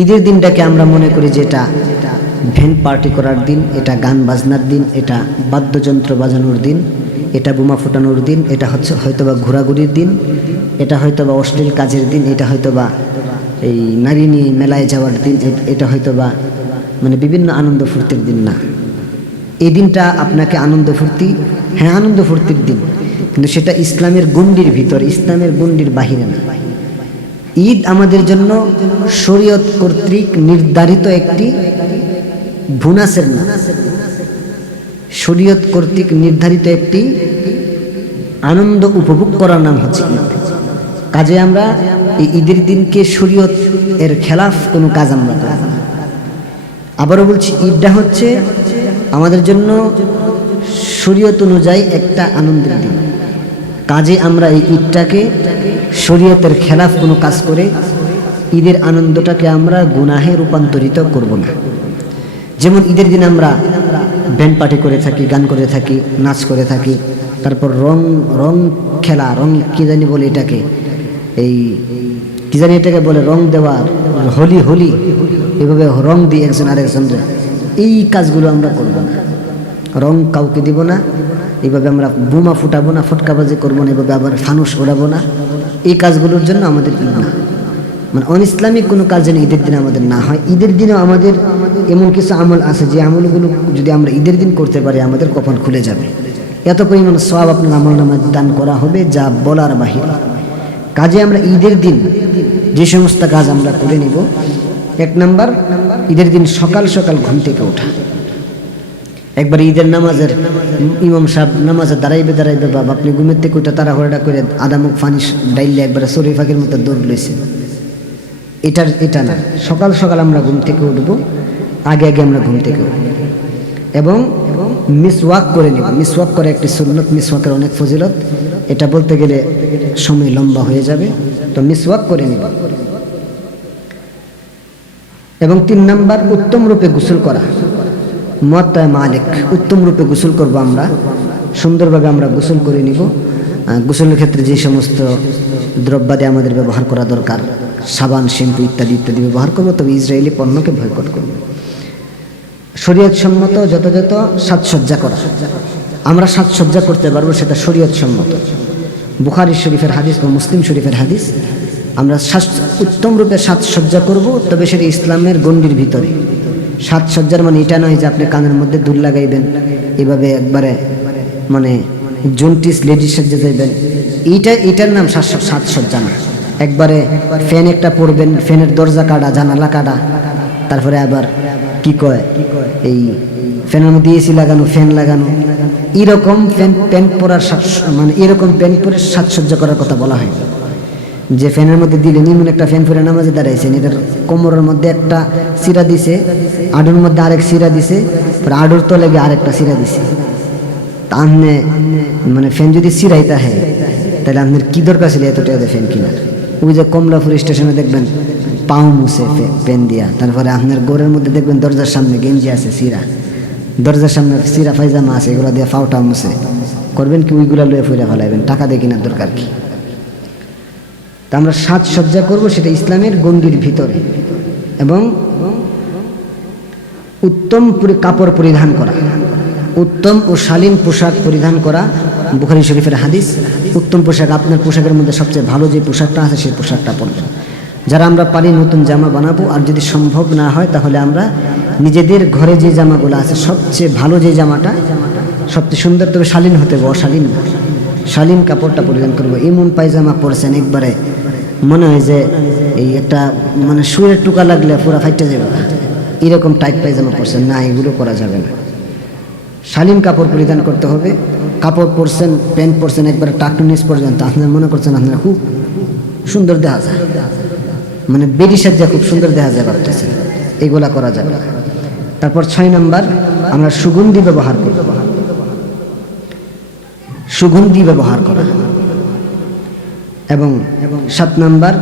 ঈদের দিনটাকে আমরা মনে করি যে এটা ভ্যান পার্টি করার দিন, এটা গান বাজনার দিন, এটা বাদ্যযন্ত্র বাজানোর দিন, এটা বোমা ফোটানোর দিন, এটা হচ্ছে হয়তোবা ঘোরাঘুরির দিন, এটা হয়তোবা অশ্লীল কাজের দিন, এটা হয়তোবা এই নারী নিয়ে মেলায় যাওয়ার দিন এটা হয়তোবা মানে বিভিন্ন আনন্দ ফুর্তির দিন না। এই দিনটা আপনাকে আনন্দ ফুর্তি হ্যাঁ আনন্দ ফুর্তির দিন, কিন্তু সেটা ইসলামের গণ্ডির ভিতর, ইসলামের গণ্ডির বাহিরে না। ঈদ আমাদের জন্য শরীয়ত কর্তৃক নির্ধারিত একটি ভুনাসের না শরীয়ত কর্তৃক নির্ধারিত একটি আনন্দ উপভোগ করার নাম হচ্ছে ঈদ। কাজে আমরা এই ঈদের দিনকে শরীয়ত এর খেলাফ কোনো কাজ আমরা করব না। আবারও বলছি, ঈদটা হচ্ছে আমাদের জন্য শরীয়ত অনুযায়ী একটা আনন্দের দিন। কাজে আমরা এই ঈদটাকে শরীয়তের খেলাফ কোনো কাজ করে, ঈদের আনন্দটাকে আমরা গুনাহে রূপান্তরিত করব না। যেমন ঈদের দিন আমরা ব্যান্ড পার্টি করে থাকি, গান করে থাকি, নাচ করে থাকি, তারপর রং রং খেলা, রং কী জানি বলে এটাকে, এই কী জানি এটাকে বলে রং দেওয়া, হোলি হোলি, এভাবে রং দিই একজন আরেকজনরে এই কাজগুলো আমরা করব না। রং কাউকে দিব না, এভাবে আমরা বোমা ফুটাবো না, ফটকাবাজি করব না, এভাবে আবার ফানুস ওড়াবো না। এই কাজগুলোর জন্য আমাদের ঈদ না। মানে অন ইসলামিক কোনো কাজ যেন ঈদের দিনে আমাদের না হয়। ঈদের দিনেও আমাদের এমন কিছু আমল আছে, যে আমলগুলো যদি আমরা ঈদের দিন করতে পারি, আমাদের কখন খুলে যাবে। এত পরিমাণ সব আপনার আমল নামায় দান করা হবে, যা বলার বাহিরে। কাজে আমরা ঈদের দিন যে সমস্ত কাজ আমরা করে নিব, এক নাম্বার, ঈদের দিন সকাল সকাল ঘুম থেকে ওঠা। একবার ঈদের নামাজের ইমাম সাহেব নামাজে দাঁড়াইবে দাঁড়াইবে বাবা আপনি ঘুমের থেকে ওইটা তারা হরটা করে আদামুখ ফানি ডাইলে একবারে শরীর ফাঁকের মতো দৌড় লইছে। এটার, এটা না। সকাল সকাল আমরা ঘুম থেকে উঠবো, আগে আগে আমরা ঘুম থেকে উঠবো। এবং মিসওয়াক করে নিব। মিসওয়াক করে একটি সুন্নত, মিসওয়াকের অনেক ফজিলত। এটা বলতে গেলে সময় লম্বা হয়ে যাবে। তো মিসওয়াক করে নিব। এবং তিন নাম্বার, উত্তম রূপে গোসল করা। মত্তায় মালিক উত্তম রূপে গোসল করব আমরা। সুন্দরভাবে আমরা গোসল করে নিব। গোসলের ক্ষেত্রে যে সমস্ত দ্রব্যাদি আমাদের ব্যবহার করা দরকার, সাবান, শ্যাম্পু ইত্যাদি ইত্যাদি ব্যবহার করব, তবে ইসরায়েলি পণ্যকে বয়কট করব। শরীয়ত সম্মত যথাযথ সাজসজ্জা করা। আমরা সাজসজ্জা করতে পারব সেটা শরীয়ত সম্মত বুখারি শরীফের হাদিস বা মুসলিম শরীফের হাদিস, আমরা উত্তম রূপে সাজসজ্জা করব, তবে সেটা ইসলামের গণ্ডির ভিতরে। সাজসজ্জার মানে এটা নয় যে আপনি কানের মধ্যে দুল লাগাইবেন। এভাবে একবারে মানে জন্টিস লেডিস সাজা যাইবেন। এইটা, এটার নাম সাজ- সাজসজ্জা না। একবারে ফ্যান একটা পরবেন, ফ্যানের দরজা কাটা, জানালা কাটা, তারপরে আবার কি কয়? এই ফ্যানের মধ্যে এসি লাগানো, ফ্যান লাগানো। এরকম প্যান্ট প্যান্ট পরার মানে এরকম প্যান্ট পরে সাজসজ্জা করার কথা বলা হয়। যে ফ্যানের মধ্যে দিলেন, এমন একটা ফ্যান পরে নামাজে দাঁড়াইছেন। এটার কোমরের মধ্যে একটা সিরা দিছে, আডুর মধ্যে আরেক সিরা দিছে আডুর তলে গিয়ে আরেকটা সিরা দিছে। তা আপনি মানে ফ্যান যদি সিরাইতে হয় তাহলে আপনার কি দরকার ছিল এত টাকা ফ্যান কিনার? ওই যে কমলাপুর স্টেশনে দেখবেন পাও মুছে ফ্যান দিয়া। তারপরে আপনার গোরের মধ্যে দেখবেন দরজার সামনে গেঞ্জি আছে সিরা দরজার সামনে সিরা ফাইজামা আছে, এগুলো দিয়ে ফাউটা মুছে। করবেন কি? ওইগুলা লয়ে ফুইরা ফেলাইবেন। টাকা দিয়ে কেনার দরকার কি? তা আমরা সাজসজ্জা করব সেটা ইসলামের গণ্ডির ভিতরে এবং উত্তম পরি- কাপড় পরিধান করা, উত্তম ও শালীন পোশাক পরিধান করা, বুখারি শরীফের হাদিস, উত্তম পোশাক আপনার পোশাকের মধ্যে সবচেয়ে ভালো যে পোশাকটা আছে সেই পোশাকটা পরবেন। যারা আমরা পারি নতুন জামা বানাবো, আর যদি সম্ভব না হয় তাহলে আমরা নিজেদের ঘরে যে জামাগুলো আছে, সবচেয়ে ভালো যে জামাটা, সবচেয়ে সুন্দর তবে শালীন হতে হবে, অশালীন শালীন কাপড়টা পরিধান করব। এমন পায়জামা পরেছেন একবারে মনে হয় যে এই একটা মানে শুয়ের টুকা লাগলে পুরা ফাইটে যাবে এরকম টাইট পায়জামা পরছেন, না, এগুলো করা যাবে না। শালীন কাপড় পরিধান করতে হবে। কাপড় পরছেন, প্যান্ট পরছেন, একবারে টাকটুনিস পর্যন্ত। আপনারা মনে করছেন আপনারা খুব সুন্দর দেখা যায়। মানে বেডি সাজ্জা খুব সুন্দর দেখা যায় ভাবতেছেন। এগুলা করা যাবে। তারপর ছয় নাম্বার, আমরা সুগন্ধি ব্যবহার করব সুগন্ধি ব্যবহার করা। এবং সাত নাম্বার,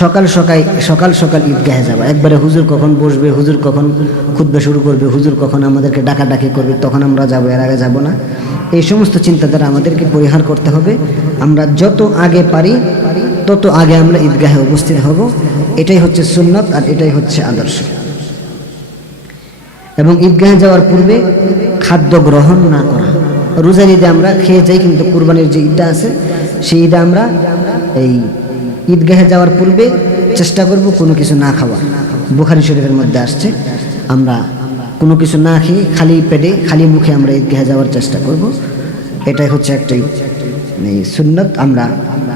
সকাল সকাল সকাল সকাল ঈদগাহে যাওয়া একবারে হুজুর কখন বসবে, হুজুর কখন খুদ্া শুরু করবে, হুজুর কখন আমাদেরকে ডাকাডাকি করবে, তখন আমরা যাব, এর আগে যাব না। এই সমস্ত চিন্তাধারা আমাদেরকে পরিহার করতে হবে। আমরা যত আগে পারি, তত আগে আমরা ঈদগাহে উপস্থিত হব। এটাই হচ্ছে সুন্নত আর এটাই হচ্ছে আদর্শ। এবং ঈদগাহে যাওয়ার পূর্বে খাদ্য গ্রহণ না করা। রোজার ঈদে আমরা খেয়ে যাই, কিন্তু কুরবানির যে ঈদটা আছে সেই ঈদে আমরা এই ঈদগাহে যাওয়ার পূর্বে চেষ্টা করব কোনো কিছু না খাওয়া। বুখারি শরীফের মধ্যে আসছে, আমরা কোনো কিছু না খেয়ে খালি পেটে, খালি মুখে আমরা ঈদগাহে যাওয়ার চেষ্টা করব। এটাই হচ্ছে একটাই এই সুন্নত, আমরা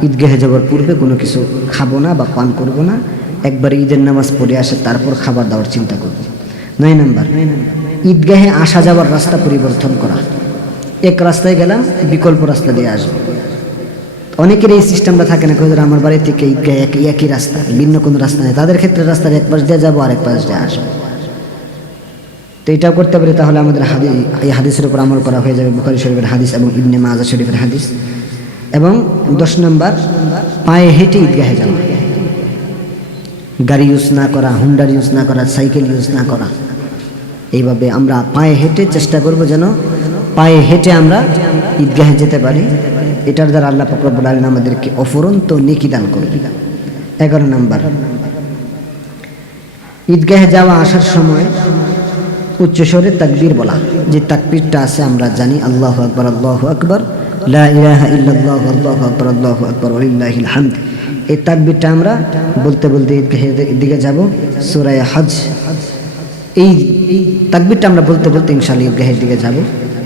ঈদগাহে যাওয়ার পূর্বে কোনো কিছু খাব না বা পান করব না। একবার ঈদের নামাজ পড়ে আসে, তারপর খাবার দাওয়ার চিন্তা করব। নয় নাম্বার, ঈদগাহে আসা যাওয়ার রাস্তা পরিবর্তন করা। এক রাস্তায় গেলাম, বিকল্প রাস্তা দিয়ে আসব। অনেকের এই সিস্টেমটা থাকে না কোথাও আমার বাড়ি থেকে একই রাস্তা, ভিন্ন কোনো রাস্তা নেই। তাদের ক্ষেত্রে রাস্তার এক পাশ দিয়ে যাব আর এক পাশ দিয়ে আসব। তো এটাও করতে পারি, তাহলে আমাদের হাদি এই হাদিসের উপর আমল করা হয়ে যাবে, বুখারি শরীফের হাদিস এবং ইবনে মাজা শরীফের হাদিস। এবং দশ নম্বর, পায়ে হেঁটে ঈদগাহে যাওয়া গাড়ি ইউজ না করা, হুন্ডার ইউজ না করা, সাইকেল ইউজ না করা। এইভাবে আমরা পায়ে হেঁটে চেষ্টা করব যেন পায়ে হেঁটে আমরা ঈদগাহে যেতে পারি, এটার দ্বারা আল্লাহ ফকরবুল আলম আমাদেরকে অফুরন্ত নেকি দান করবে। এগারো নাম্বার। ঈদগাহে যাওয়া আসার সময় উচ্চস্বরে তাকবীর বলা। যে তাকবীরটা আছে আমরা জানি, আল্লাহ আকবর আল্লাহ আকবর হামদ এই তাকবীরটা আমরা বলতে বলতে ঈদগাহের দিকে যাব, সূরা হজ। এই তাকবীরটা আমরা বলতে বলতে ইনশাআল্লাহ ঈদগাহের দিকে যাব।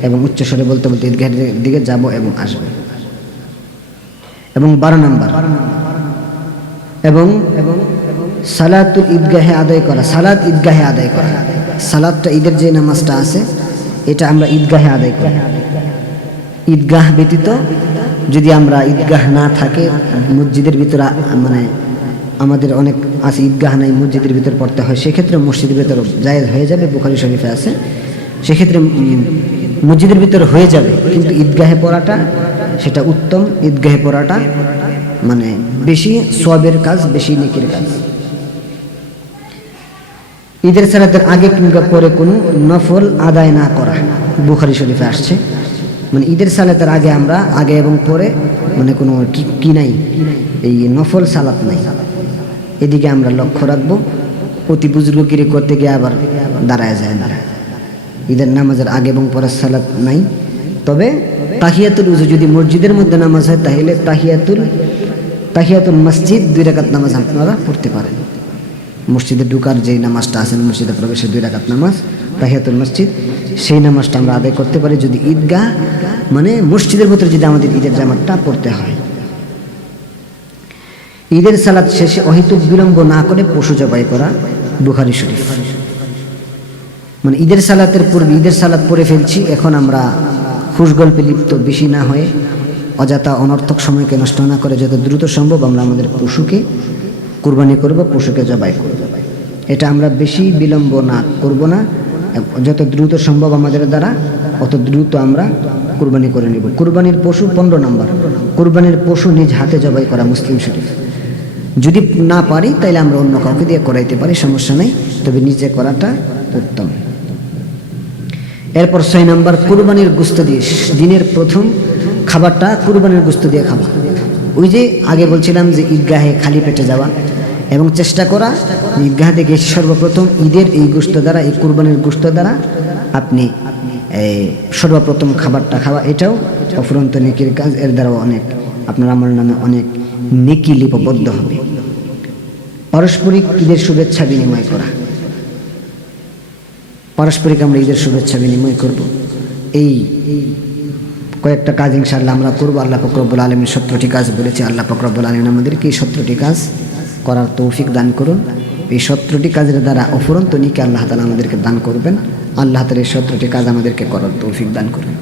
এবং উচ্চস্বরে বলতে বলতে ঈদগাহের দিকে যাব এবং আসব। এবং বারো নাম্বার। এবং এবং সালাতুল ঈদগাহে আদায় করা। সালাত ঈদগাহে আদায় করা। সালাদটা ঈদের যে নামাজটা আছে, এটা আমরা ঈদগাহে আদায় করি। ঈদগাহ ব্যতীত যদি আমরা ঈদগাহ না থাকে, মসজিদের ভিতরে মানে আমাদের অনেক আছে, ঈদগাহ নাই, মসজিদের ভিতর পড়তে হয়, সেক্ষেত্রে মসজিদের ভিতর জায়েজ হয়ে যাবে, বুখারি শরীফে আছে। সেক্ষেত্রে মসজিদের ভিতর হয়ে যাবে, কিন্তু ঈদগাহে পড়াটা সেটা উত্তম, ঈদগাহে পড়াটা মানে বেশি সবের কাজ, বেশি নেকির কাজ। ঈদের সালাতের আগে কিংবা পরে কোনো নফল আদায় না করা বুখারি শরীফে আসছে। মানে ঈদের সালাতের আগে আমরা, আগে এবং পরে মানে কোনো কি নাই, এই নফল সালাত নাই। এদিকে আমরা লক্ষ্য রাখব, অতি বুজুর্গিরি করতে গিয়ে আবার দাঁড়ায় যায় না। ঈদের নামাজের আগে এবং পরের সালাত নাই। তবে তাহিয়াতুল উজু যদি মসজিদের মধ্যে নামাজ হয়, তাহলে তাহিয়াতুল তাহিয়াতুল মসজিদ দুই রাকাত নামাজ আপনারা পড়তে পারেন। মসজিদে ঢুকার যেই নামাজটা আছে, মসজিদে প্রবেশের দুই রাকাত নামাজ, তাহিয়াতুল মসজিদ, সেই নামাজটা আমরা আদায় করতে পারি যদি ঈদগাহ মানে মসজিদের ভিতরে যদি আমাদের ঈদের জামাতটা পড়তে হয়। ঈদের সালাদ শেষে অহেতুক বিলম্ব না করে পশু জবাই করা বুখারি শরীফ। মানে ঈদের সালাতের পূর্বে, ঈদের সালাত পড়ে ফেলছি, এখন আমরা খুশ গল্পে লিপ্ত, বেশি না হয়ে অযথা অনর্থক সময়কে নষ্ট না করে যত দ্রুত সম্ভব আমরা আমাদের পশুকে কুরবানি করব, পশুকে জবাই করব। এটা আমরা বেশি বিলম্ব না করব না, যত দ্রুত সম্ভব আমাদের দ্বারা, অত দ্রুত আমরা কুরবানি করে নিব। কুরবানির পশু পনেরো নম্বর। কুরবানির পশু নিজ হাতে জবাই করা মুসলিম শরীফ। যদি না পারি তাহলে আমরা অন্য কাউকে দিয়ে করাইতে পারি, সমস্যা নেই, তবে নিজে করাটা উত্তম। এরপর ছয় নম্বর, কুরবানির গুস্ত দিয়ে দিনের প্রথম খাবারটা কুরবানির গুস্ত দিয়ে খাওয়া। ওই যে আগে বলছিলাম যে ঈদগাহে খালি পেটে যাওয়া এবং চেষ্টা করা ঈদগাহ থেকে সর্বপ্রথম ঈদের এই গোস্ত দ্বারা, এই কুরবানির গোস্ত দ্বারা আপনি এই সর্বপ্রথম খাবারটা খাওয়া। এটাও অফুরন্ত নেকির কাজ। এর দ্বারাও অনেক, আপনার আমার নামে অনেক নেকি লিপবদ্ধ হবে। পারস্পরিক ঈদের শুভেচ্ছা বিনিময় করা। পারস্পরিক আমরা ঈদের শুভেচ্ছা বিনিময় করব। এই কয়েকটা কাজ ইনশাআল্লাহ আমরা করব। আল্লাহ ফকরবুল আলমীর সত্তরটি কাজ বলেছি। আল্লাহ ফকরবুল আলমিন আমাদেরকে এই সত্তরটি কাজ করার তৌফিক দান করুন। এই সত্তরটি কাজের দ্বারা অফুরন্ত নিকে আল্লাহ তালা আমাদেরকে দান করবেন। আল্লাহ তালা এই সত্তরটি কাজ আমাদেরকে করার তৌফিক দান করুন।